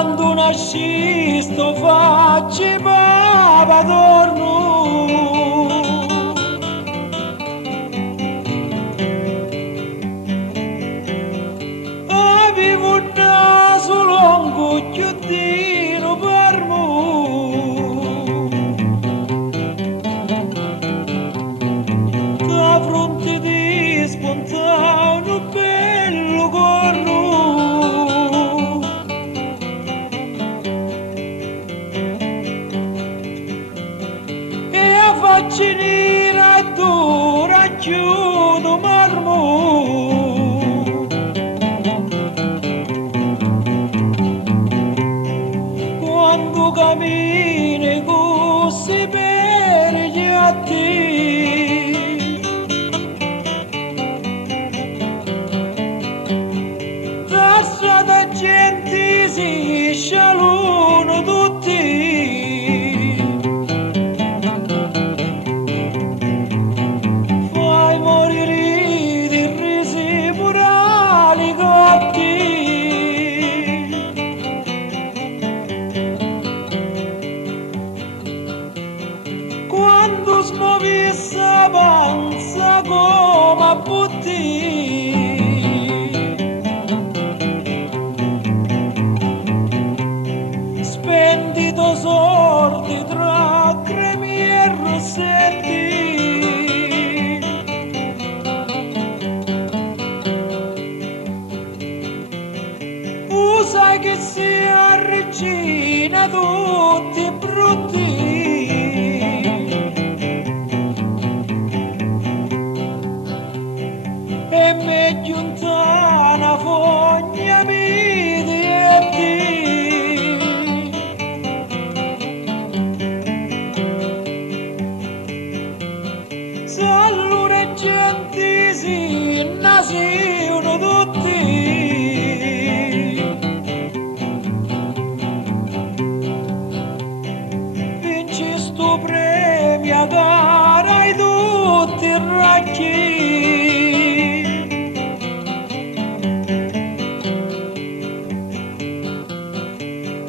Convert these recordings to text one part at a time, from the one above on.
quando nasci sto faceva torno avevo un naso lungo chiudino per me da fronte di spontaneo bello corno faccinina e dura chiudo marmo quando cammini così per gli atti la strada gente si scialunano tutti quando smuovi avanza come a butti spendito sordi tra cremi e rossetti sai che sia regina tutti brutti e meglio una fogna mi dietti se allora gente si nascono tutti sto premio a gara ai tutti i racchi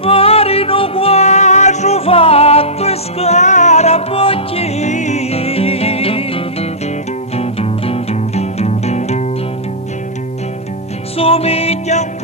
farino quattro fatto e scarabocchi somigliano